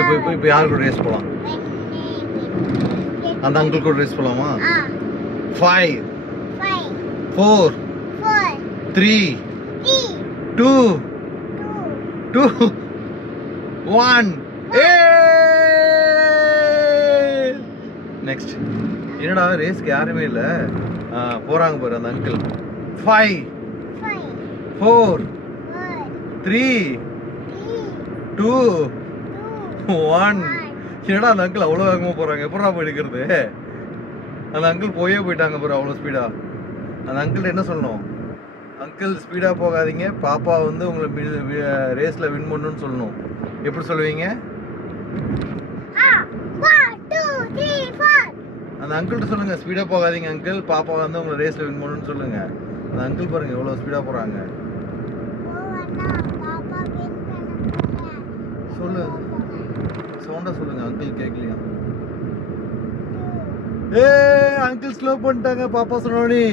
இப்போ யார் கூட ரேஸ் போலாம்? அந்த அங்கிள் கூட ரேஸ் போலாமா? 5 4 3 2 1 நெக்ஸ்ட். என்னடா ரேஸ்க்கு யாருமே இல்ல. போறாங்க பாரு அந்த அங்கிள். 5 4 3 2 1. என்னடா அந்த அங்கிள் அவ்வளோ வேகமா போறாங்க? எப்படா போய் எடுக்கிறது? அந்த அங்கிள் போயிட்டாங்க பாரு அவ்வளோ ஸ்பீடா. அந்த அங்கிள் என்ன சொல்லணும்? அங்கிள் ஸ்பீடா போகாதீங்க, பாப்பா வந்து உங்களை ரேஸ்ல வின் பண்ணணும்னு சொல்லணும். எப்படி சொல்லுவீங்க? அந்த அங்கிள்கிட்ட சொல்லுங்க, ஸ்பீடா போகாதீங்க அங்கிள், பாப்பா வந்து உங்களை ரேஸ்ல வின் பண்ணணும்னு சொல்லுங்க. அந்த அங்கிள் பாருங்க எவ்வளவு ஸ்பீடா போறாங்க. சொல்லு, சவுண்டா சொல்லுங்க, அங்கிள் கேட்கலையா? அங்கிள் ஸ்லோ பண்ணிட்டாங்க பாப்பா சொன்னோனே.